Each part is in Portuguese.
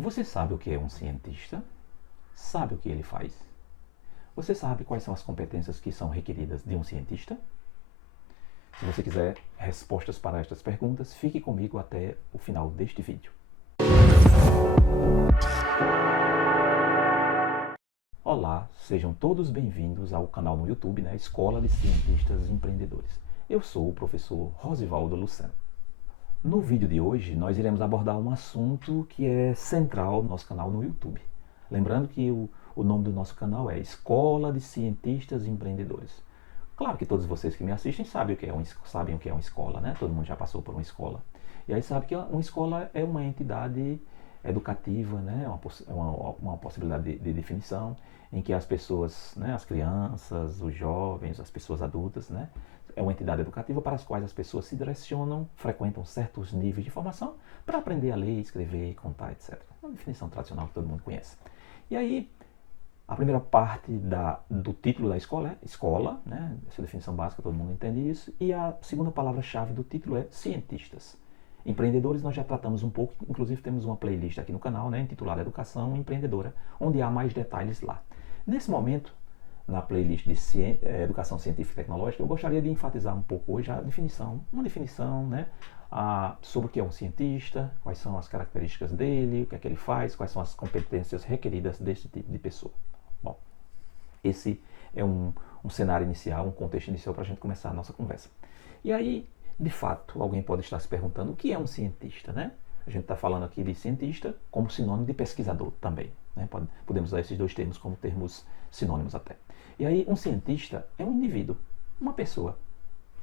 Você sabe o que é um cientista? Sabe o que ele faz? Você sabe quais são as competências que são requeridas de um cientista? Se você quiser respostas para estas perguntas, fique comigo até o final deste vídeo. Olá, sejam todos bem-vindos ao canal no YouTube, Escola de Cientistas Empreendedores. Eu sou o professor Rosivaldo Luceno. No vídeo de hoje, nós iremos abordar um assunto que é central no nosso canal no YouTube. Lembrando que o nome do nosso canal é Escola de Cientistas Empreendedores. Claro que todos vocês que me assistem sabem o que é uma escola, né? Todo mundo já passou por uma escola. E aí sabe que uma escola é uma entidade educativa, né? Uma possibilidade de definição em que as pessoas, né? As crianças, os jovens, as pessoas adultas, né? É uma entidade educativa para as quais as pessoas se direcionam, frequentam certos níveis de formação para aprender a ler, escrever, contar, etc. É uma definição tradicional que todo mundo conhece. E aí, a primeira parte do título da escola é escola, né? Essa definição básica, todo mundo entende isso. E a segunda palavra-chave do título é cientistas. Empreendedores nós já tratamos um pouco, inclusive temos uma playlist aqui no canal, né, intitulada Educação Empreendedora, onde há mais detalhes lá. Nesse momento, na playlist de Educação Científica e Tecnológica, eu gostaria de enfatizar um pouco hoje uma definição, né, sobre o que é um cientista, quais são as características dele, o que é que ele faz, quais são as competências requeridas desse tipo de pessoa. Bom, esse é um cenário inicial, um contexto inicial para a gente começar a nossa conversa. E aí, de fato, alguém pode estar se perguntando o que é um cientista, né? A gente está falando aqui de cientista como sinônimo de pesquisador também, né? Podemos usar esses dois termos como termos sinônimos até. E aí, um cientista é um indivíduo, uma pessoa,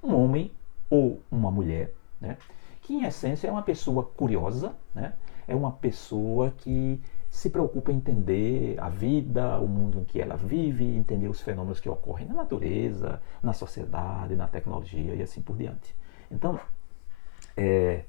um homem ou uma mulher, né? Que em essência é uma pessoa curiosa, né? É uma pessoa que se preocupa em entender a vida, o mundo em que ela vive, entender os fenômenos que ocorrem na natureza, na sociedade, na tecnologia e assim por diante. Então, é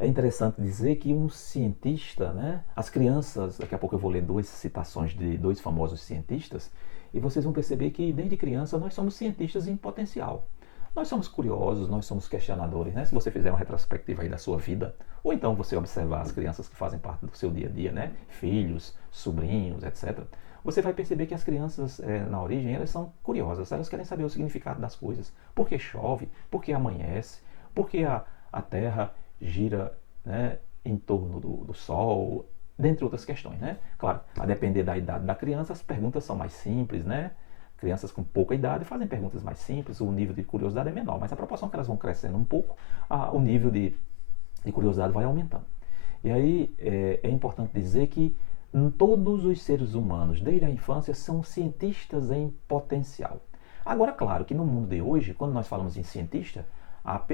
interessante dizer que um cientista, né, as crianças, daqui a pouco eu vou ler duas citações de dois famosos cientistas, e vocês vão perceber que desde criança nós somos cientistas em potencial. Nós somos curiosos, nós somos questionadores, né? Se você fizer uma retrospectiva aí da sua vida, ou então você observar as crianças que fazem parte do seu dia a dia, né? Filhos, sobrinhos, etc. Você vai perceber que as crianças, na origem, elas são curiosas, elas querem saber o significado das coisas. Por que chove? Por que amanhece? Por que a Terra gira, né, em torno do Sol? Dentre outras questões, né? Claro, a depender da idade da criança, as perguntas são mais simples, né? Crianças com pouca idade fazem perguntas mais simples, o nível de curiosidade é menor, mas a proporção que elas vão crescendo um pouco, o nível de curiosidade vai aumentando. E aí é importante dizer que todos os seres humanos, desde a infância, são cientistas em potencial. Agora, claro que no mundo de hoje, quando nós falamos em cientista,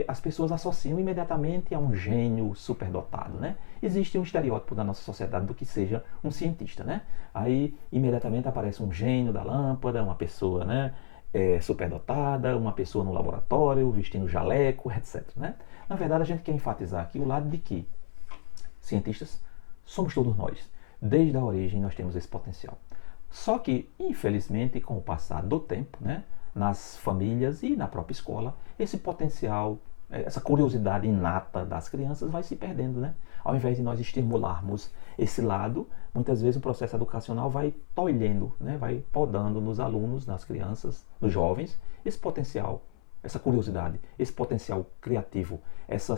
as pessoas associam imediatamente a um gênio superdotado, né? Existe um estereótipo da nossa sociedade do que seja um cientista, né? Aí imediatamente aparece um gênio da lâmpada, uma pessoa, né, superdotada, uma pessoa no laboratório vestindo jaleco, etc, né? Na verdade, a gente quer enfatizar aqui o lado de que cientistas somos todos nós. Desde a origem nós temos esse potencial. Só que, infelizmente, com o passar do tempo, né, nas famílias e na própria escola, esse potencial, essa curiosidade inata das crianças vai se perdendo, né? Ao invés de nós estimularmos esse lado, muitas vezes o processo educacional vai tolhendo, né? Vai podando nos alunos, nas crianças, nos jovens, esse potencial, essa curiosidade, esse potencial criativo, essa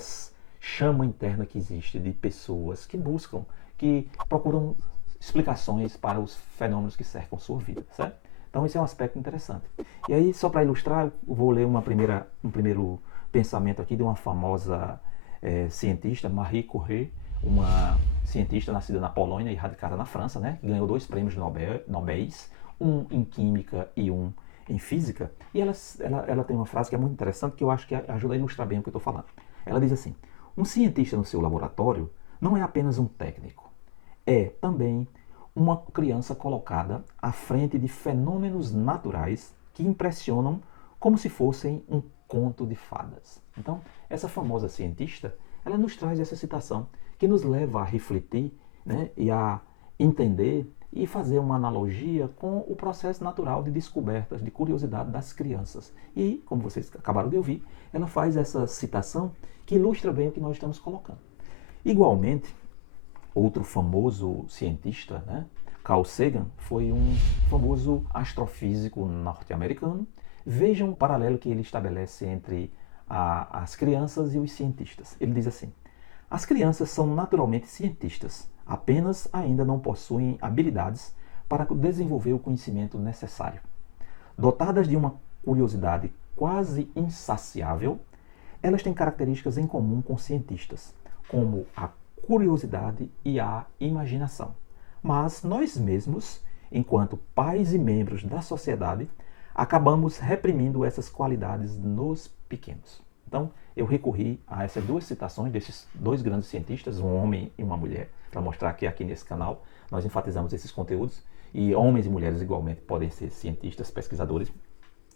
chama interna que existe de pessoas que buscam, que procuram explicações para os fenômenos que cercam sua vida, certo? Então esse é um aspecto interessante. E aí, só para ilustrar, eu vou ler um primeiro pensamento aqui de uma famosa cientista, Marie Curie, uma cientista nascida na Polônia e radicada na França, né? Ganhou 2 prêmios Nobel, um em química e um em física. E ela tem uma frase que é muito interessante, que eu acho que ajuda a ilustrar bem o que eu estou falando. Ela diz assim: um cientista no seu laboratório não é apenas um técnico, é também uma criança colocada à frente de fenômenos naturais que impressionam como se fossem um conto de fadas. Então, essa famosa cientista, ela nos traz essa citação que nos leva a refletir, né, e a entender e fazer uma analogia com o processo natural de descobertas, de curiosidade das crianças. E, como vocês acabaram de ouvir, ela faz essa citação que ilustra bem o que nós estamos colocando. Igualmente, outro famoso cientista, né? Carl Sagan, foi um famoso astrofísico norte-americano. Vejam o paralelo que ele estabelece entre as crianças e os cientistas. Ele diz assim: as crianças são naturalmente cientistas, apenas ainda não possuem habilidades para desenvolver o conhecimento necessário. Dotadas de uma curiosidade quase insaciável, elas têm características em comum com cientistas, como a curiosidade e a imaginação. Mas nós mesmos, enquanto pais e membros da sociedade, acabamos reprimindo essas qualidades nos pequenos. Então, eu recorri a essas duas citações desses dois grandes cientistas, um homem e uma mulher, para mostrar que aqui nesse canal nós enfatizamos esses conteúdos, e homens e mulheres igualmente podem ser cientistas, pesquisadores.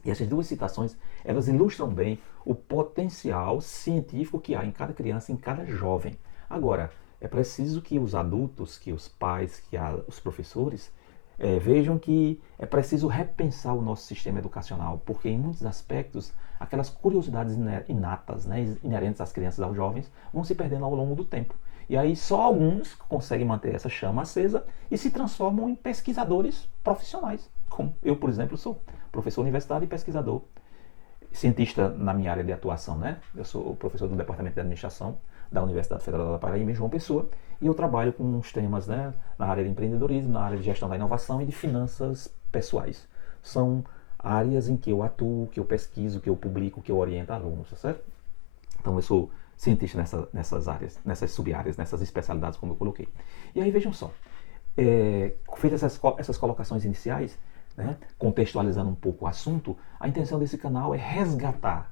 E essas duas citações, elas ilustram bem o potencial científico que há em cada criança, em cada jovem. Agora, é preciso que os adultos, que os pais, que os professores vejam que é preciso repensar o nosso sistema educacional, porque em muitos aspectos, aquelas curiosidades inatas, né, inerentes às crianças e aos jovens, vão se perdendo ao longo do tempo. E aí só alguns conseguem manter essa chama acesa e se transformam em pesquisadores profissionais, como eu, por exemplo, sou professor universitário e pesquisador, cientista na minha área de atuação, né? Eu sou professor do Departamento de Administração da Universidade Federal da Paraíba, em João Pessoa, e eu trabalho com uns temas, né, na área de empreendedorismo, na área de gestão da inovação e de finanças pessoais. São áreas em que eu atuo, que eu pesquiso, que eu publico, que eu oriento alunos, tá certo? Então eu sou cientista nessas áreas, nessas sub-áreas, nessas especialidades, como eu coloquei. E aí vejam só, feitas essas colocações iniciais, né, contextualizando um pouco o assunto, a intenção desse canal é resgatar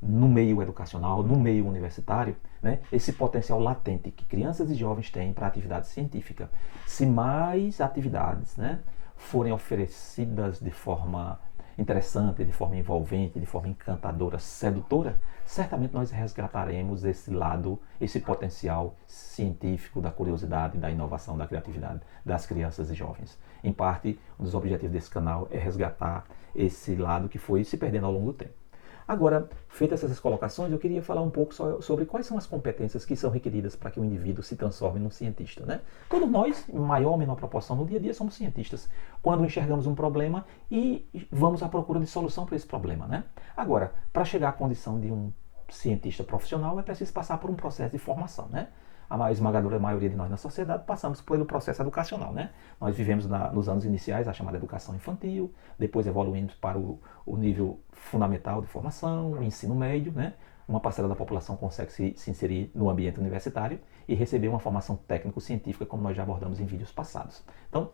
no meio educacional, no meio universitário, né, esse potencial latente que crianças e jovens têm para a atividade científica. Se mais atividades, né, forem oferecidas de forma interessante, de forma envolvente, de forma encantadora, sedutora, certamente nós resgataremos esse lado, esse potencial científico da curiosidade, da inovação, da criatividade das crianças e jovens. Em parte, um dos objetivos desse canal é resgatar esse lado que foi se perdendo ao longo do tempo. Agora, feitas essas colocações, eu queria falar um pouco sobre quais são as competências que são requeridas para que o indivíduo se transforme num cientista, né? Todos nós, em maior ou menor proporção, no dia a dia somos cientistas. Quando enxergamos um problema e vamos à procura de solução para esse problema, né? Agora, para chegar à condição de um cientista profissional, é preciso passar por um processo de formação, né? A esmagadora maioria de nós na sociedade passamos pelo processo educacional, né? Nós vivemos nos anos iniciais a chamada educação infantil, depois evoluímos para o nível fundamental de formação, o ensino médio, né? Uma parcela da população consegue se inserir no ambiente universitário e receber uma formação técnico-científica, como nós já abordamos em vídeos passados. Então,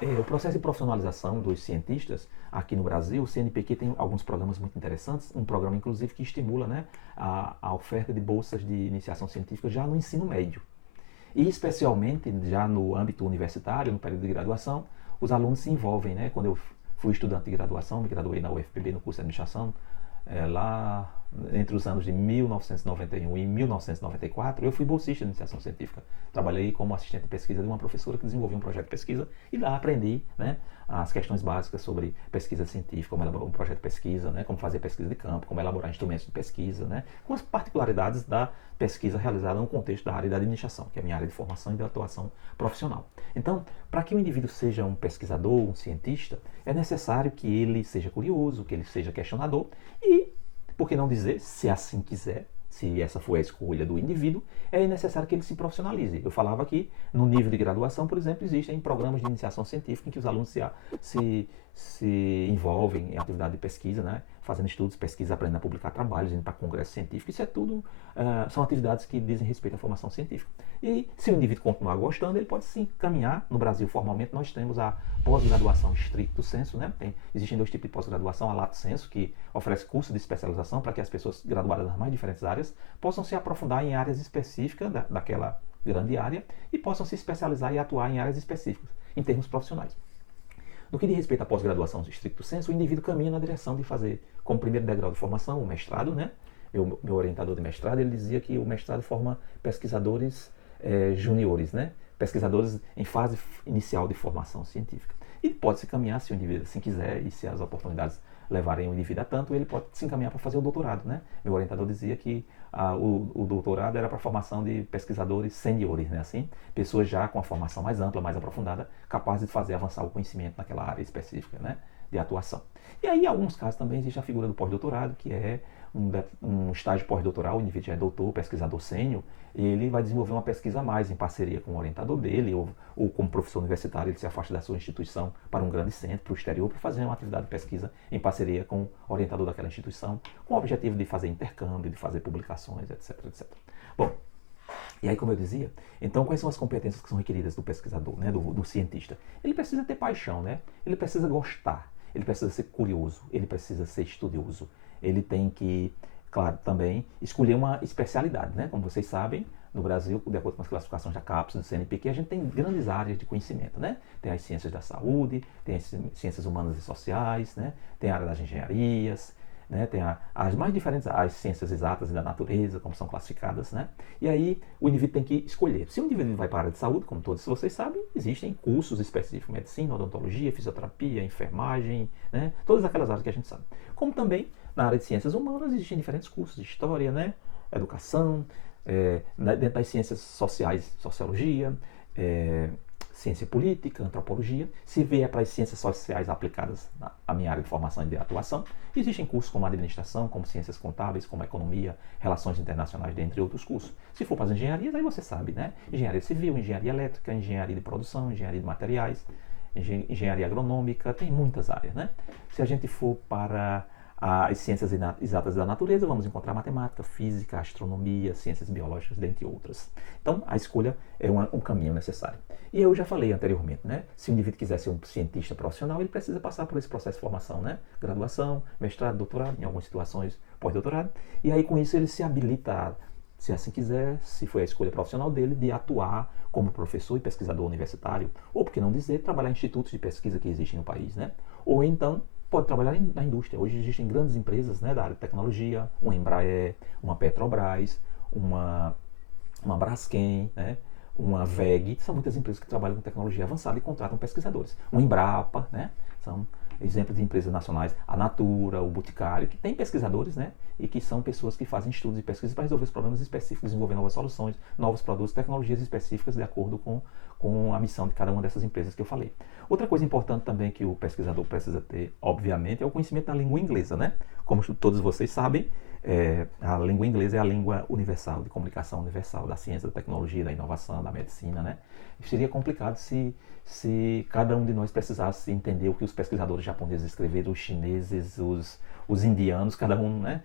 o processo de profissionalização dos cientistas aqui no Brasil, o CNPq tem alguns programas muito interessantes, um programa inclusive que estimula, né, a oferta de bolsas de iniciação científica já no ensino médio. E especialmente já no âmbito universitário, no período de graduação, os alunos se envolvem, né? Quando eu fui estudante de graduação, me graduei na UFPB no curso de administração, lá entre os anos de 1991 e 1994, eu fui bolsista de iniciação científica. Trabalhei como assistente de pesquisa de uma professora que desenvolveu um projeto de pesquisa e lá aprendi, né, as questões básicas sobre pesquisa científica, como elaborar um projeto de pesquisa, né, como fazer pesquisa de campo, como elaborar instrumentos de pesquisa, né, com as particularidades da pesquisa realizada no contexto da área da administração, que é a minha área de formação e de atuação profissional. Então, para que o indivíduo seja um pesquisador, um cientista, é necessário que ele seja curioso, que ele seja questionador e, por que não dizer, se assim quiser, se essa for a escolha do indivíduo, é necessário que ele se profissionalize. Eu falava que no nível de graduação, por exemplo, existem programas de iniciação científica em que os alunos se envolvem em atividade de pesquisa, né? Fazendo estudos, pesquisa, aprendendo a publicar trabalhos, indo para congressos científicos. Isso é tudo, são atividades que dizem respeito à formação científica. E se o indivíduo continuar gostando, ele pode sim caminhar. No Brasil, formalmente, nós temos a pós-graduação stricto sensu, né? Existem dois tipos de pós-graduação, a lato sensu, que oferece curso de especialização para que as pessoas graduadas nas mais diferentes áreas possam se aprofundar em áreas específicas daquela grande área e possam se especializar e atuar em áreas específicas, em termos profissionais. No que diz respeito à pós-graduação stricto sensu, o indivíduo caminha na direção de fazer, como primeiro degrau de formação, o mestrado, né? Meu orientador de mestrado, ele dizia que o mestrado forma pesquisadores juniores, né? Pesquisadores em fase inicial de formação científica. E pode-se caminhar, se o indivíduo assim quiser, e se as oportunidades levarem o indivíduo a tanto, ele pode se encaminhar para fazer o doutorado, né? Meu orientador dizia que o doutorado era para a formação de pesquisadores seniores, né? Assim, pessoas já com a formação mais ampla, mais aprofundada, capazes de fazer avançar o conhecimento naquela área específica, né? De atuação. E aí, em alguns casos também existe a figura do pós-doutorado, que é um estágio pós-doutoral, o indivíduo já é doutor, pesquisador sênior, e ele vai desenvolver uma pesquisa a mais em parceria com o orientador dele, ou como professor universitário, ele se afasta da sua instituição para um grande centro, para o exterior, para fazer uma atividade de pesquisa em parceria com o orientador daquela instituição, com o objetivo de fazer intercâmbio, de fazer publicações, etc, etc. Bom, e aí, como eu dizia, então quais são as competências que são requeridas do pesquisador, né, do cientista? Ele precisa ter paixão, né? Ele precisa gostar, ele precisa ser curioso, ele precisa ser estudioso, ele tem que, claro, também escolher uma especialidade, né? Como vocês sabem, no Brasil, de acordo com as classificações da CAPES, do CNPq, a gente tem grandes áreas de conhecimento, né? Tem as ciências da saúde, tem as ciências humanas e sociais, né? Tem a área das engenharias, né? Tem as mais diferentes, as ciências exatas e da natureza, como são classificadas, né? E aí o indivíduo tem que escolher. Se o indivíduo vai para a área de saúde, como todos vocês sabem, existem cursos específicos, medicina, odontologia, fisioterapia, enfermagem, né? Todas aquelas áreas que a gente sabe. Como também na área de ciências humanas existem diferentes cursos de história, né? Educação, dentro das ciências sociais, sociologia, ciência política, antropologia. Se vier para as ciências sociais aplicadas à minha área de formação e de atuação, existem cursos como administração, como ciências contábeis, como economia, relações internacionais, dentre outros cursos. Se for para as engenharias, aí você sabe, né? Engenharia civil, engenharia elétrica, engenharia de produção, engenharia de materiais, engenharia agronômica, tem muitas áreas, né? Se a gente for para as ciências exatas da natureza, vamos encontrar matemática, física, astronomia, ciências biológicas, dentre outras. Então, a escolha é um caminho necessário. E eu já falei anteriormente, né? Se o indivíduo quiser ser um cientista profissional, ele precisa passar por esse processo de formação, né? Graduação, mestrado, doutorado, em algumas situações pós-doutorado. E aí, com isso, ele se habilita, se assim quiser, se foi a escolha profissional dele, de atuar como professor e pesquisador universitário, ou, por que não dizer, trabalhar em institutos de pesquisa que existem no país, né? Ou então, pode trabalhar na indústria. Hoje existem grandes empresas, né, da área de tecnologia, uma Embraer, uma Petrobras, uma Braskem, né, uma WEG. São muitas empresas que trabalham com tecnologia avançada e contratam pesquisadores. Uma Embrapa, né, são exemplos de empresas nacionais, a Natura, o Boticário, que tem pesquisadores, né, e que são pessoas que fazem estudos e pesquisas para resolver os problemas específicos, desenvolver novas soluções, novos produtos, tecnologias específicas de acordo com a missão de cada uma dessas empresas que eu falei. Outra coisa importante também que o pesquisador precisa ter, obviamente, é o conhecimento da língua inglesa, né? Como todos vocês sabem, a língua inglesa é a língua universal, de comunicação universal, da ciência, da tecnologia, da inovação, da medicina, né? Seria complicado se cada um de nós precisasse entender o que os pesquisadores japoneses escreveram, os chineses, os indianos, cada um, né?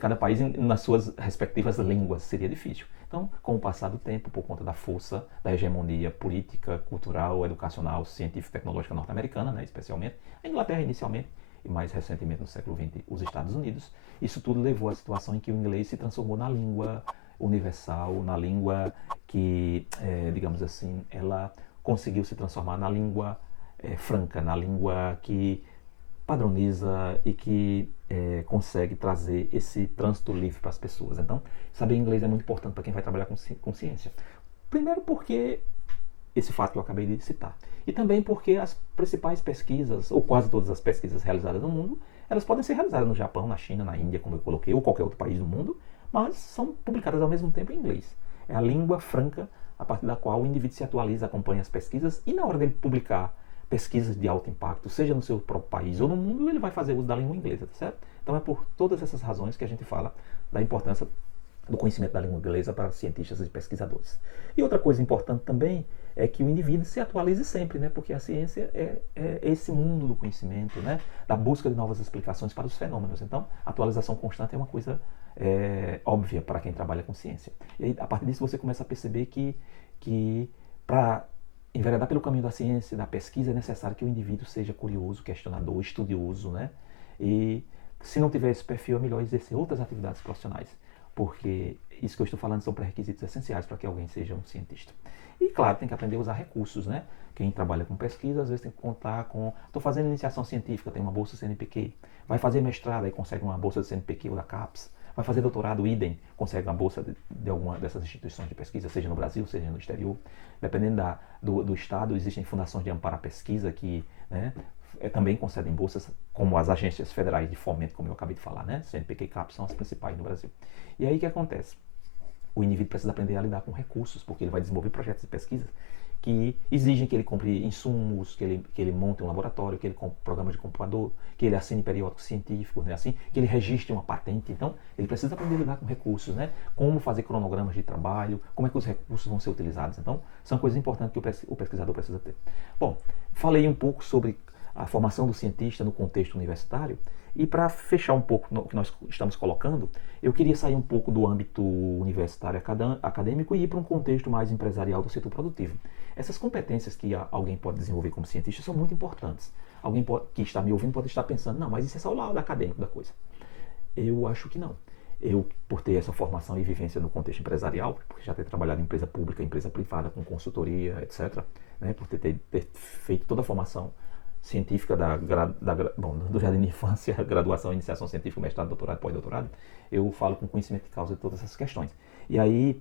Cada país nas suas respectivas línguas, seria difícil. Então, com o passar do tempo, por conta da força da hegemonia política, cultural, educacional, científica e tecnológica norte-americana, né, especialmente, a Inglaterra inicialmente, e mais recentemente no século XX, os Estados Unidos, isso tudo levou à situação em que o inglês se transformou na língua universal, na língua que, digamos assim, ela conseguiu se transformar na língua franca, na língua que padroniza e que consegue trazer esse trânsito livre para as pessoas. Então, saber inglês é muito importante para quem vai trabalhar com ciência. Primeiro porque esse fato que eu acabei de citar. E também porque as principais pesquisas, ou quase todas as pesquisas realizadas no mundo, elas podem ser realizadas no Japão, na China, na Índia, como eu coloquei, ou qualquer outro país do mundo, mas são publicadas ao mesmo tempo em inglês. É a língua franca a partir da qual o indivíduo se atualiza, acompanha as pesquisas, e na hora dele publicar pesquisas de alto impacto, seja no seu próprio país ou no mundo, ele vai fazer uso da língua inglesa, tá certo? Então é por todas essas razões que a gente fala da importância do conhecimento da língua inglesa para cientistas e pesquisadores. E outra coisa importante também é que o indivíduo se atualize sempre, né? Porque a ciência é esse mundo do conhecimento, né? Da busca de novas explicações para os fenômenos. Então, a atualização constante é uma coisa óbvia para quem trabalha com ciência. E aí, a partir disso você começa a perceber que para enveredar pelo caminho da ciência, da pesquisa, é necessário que o indivíduo seja curioso, questionador, estudioso, né? E se não tiver esse perfil, é melhor exercer outras atividades profissionais, porque isso que eu estou falando são pré-requisitos essenciais para que alguém seja um cientista. E claro, tem que aprender a usar recursos, né? Quem trabalha com pesquisa, às vezes tem que contar com... Estou fazendo iniciação científica, tem uma bolsa CNPq. Vai fazer mestrado, aí consegue uma bolsa do CNPq ou da CAPES. Vai fazer doutorado, idem, consegue uma bolsa de alguma dessas instituições de pesquisa, seja no Brasil, seja no exterior. Dependendo do estado, existem fundações de amparo à pesquisa que, né, também concedem bolsas, como as agências federais de fomento, como eu acabei de falar, né? CNPq e CAPES são as principais no Brasil. E aí o que acontece? O indivíduo precisa aprender a lidar com recursos, porque ele vai desenvolver projetos de pesquisa que exigem que ele compre insumos, que ele monte um laboratório, que ele compre programa de computador, que ele assine periódicos científicos, né, assim, que ele registre uma patente. Então, ele precisa aprender a lidar com recursos, né? Como fazer cronogramas de trabalho, como é que os recursos vão ser utilizados. Então, são coisas importantes que o pesquisador precisa ter. Bom, falei um pouco sobre a formação do cientista no contexto universitário, e para fechar um pouco o que nós estamos colocando, eu queria sair um pouco do âmbito universitário acadêmico e ir para um contexto mais empresarial do setor produtivo. Essas competências que alguém pode desenvolver como cientista são muito importantes. Alguém que está me ouvindo pode estar pensando, não, mas isso é só o lado acadêmico da coisa. Eu acho que não. Eu, por ter essa formação e vivência no contexto empresarial, por já ter trabalhado em empresa pública, empresa privada, com consultoria, etc., né, por ter feito toda a formação científica do jardim de infância, graduação, iniciação científica, mestrado, doutorado, pós-doutorado, eu falo com conhecimento de causa de todas essas questões. E aí,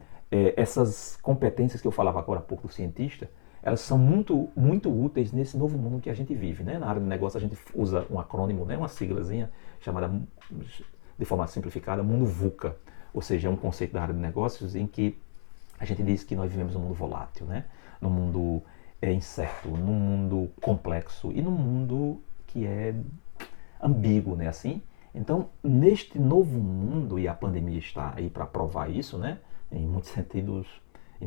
essas competências que eu falava agora há pouco do cientista, elas são muito, muito úteis nesse novo mundo que a gente vive, né? Na área de negócio a gente usa um acrônimo, né? Uma siglazinha chamada, de forma simplificada, mundo VUCA, ou seja, é um conceito da área de negócios em que a gente diz que nós vivemos num mundo volátil, né? Num mundo incerto, num mundo complexo e num mundo que é ambíguo, né, assim? Então, neste novo mundo, e a pandemia está aí para provar isso, né? Em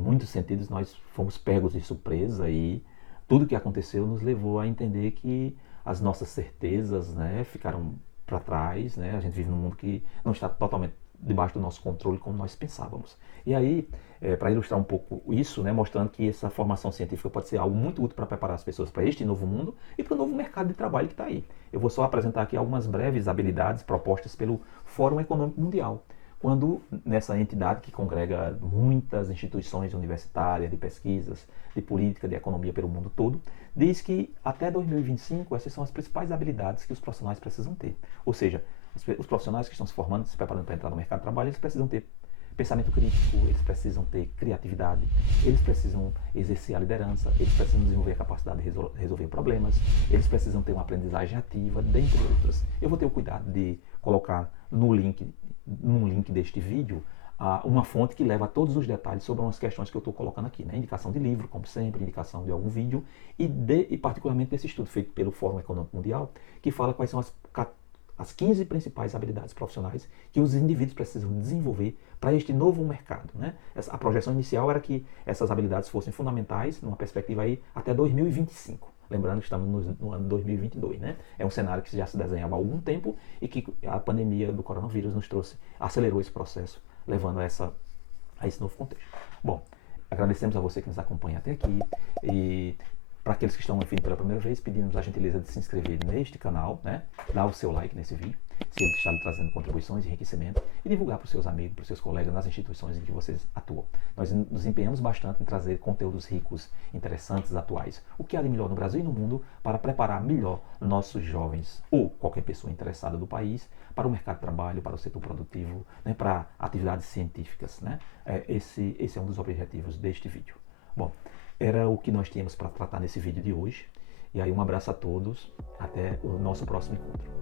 muitos sentidos nós fomos pegos de surpresa e tudo o que aconteceu nos levou a entender que as nossas certezas, né, ficaram para trás, né? A gente vive num mundo que não está totalmente debaixo do nosso controle como nós pensávamos. E aí, para ilustrar um pouco isso, né, mostrando que essa formação científica pode ser algo muito útil para preparar as pessoas para este novo mundo e para o novo mercado de trabalho que está aí. Eu vou só apresentar aqui algumas breves habilidades propostas pelo Fórum Econômico Mundial, quando nessa entidade que congrega muitas instituições universitárias, de pesquisas, de política, de economia pelo mundo todo, diz que até 2025 essas são as principais habilidades que os profissionais precisam ter. Ou seja, os profissionais que estão se formando, se preparando para entrar no mercado de trabalho, eles precisam ter pensamento crítico, eles precisam ter criatividade, eles precisam exercer a liderança, eles precisam desenvolver a capacidade de resolver problemas, eles precisam ter uma aprendizagem ativa, dentre outras. Eu vou ter o cuidado de colocar num link deste vídeo uma fonte que leva a todos os detalhes sobre umas questões que eu estou colocando aqui, né? Indicação de livro, como sempre, indicação de algum vídeo e particularmente desse estudo feito pelo Fórum Econômico Mundial, que fala quais são as 15 principais habilidades profissionais que os indivíduos precisam desenvolver para este novo mercado, né? A projeção inicial era que essas habilidades fossem fundamentais, numa perspectiva aí, até 2025. Lembrando que estamos no ano 2022, né? É um cenário que já se desenhava há algum tempo e que a pandemia do coronavírus acelerou esse processo, levando a esse novo contexto. Bom, agradecemos a você que nos acompanha até aqui e para aqueles que estão vindo pela primeira vez, pedimos a gentileza de se inscrever neste canal, né? Dar o seu like nesse vídeo, se ele está lhe trazendo contribuições e enriquecimento, e divulgar para os seus amigos, para os seus colegas nas instituições em que vocês atuam. Nós nos empenhamos bastante em trazer conteúdos ricos, interessantes, atuais, o que há de melhor no Brasil e no mundo para preparar melhor nossos jovens ou qualquer pessoa interessada do país para o mercado de trabalho, para o setor produtivo, né? Para atividades científicas, né? Esse é um dos objetivos deste vídeo. Bom, era o que nós tínhamos para tratar nesse vídeo de hoje. E aí um abraço a todos, até o nosso próximo encontro.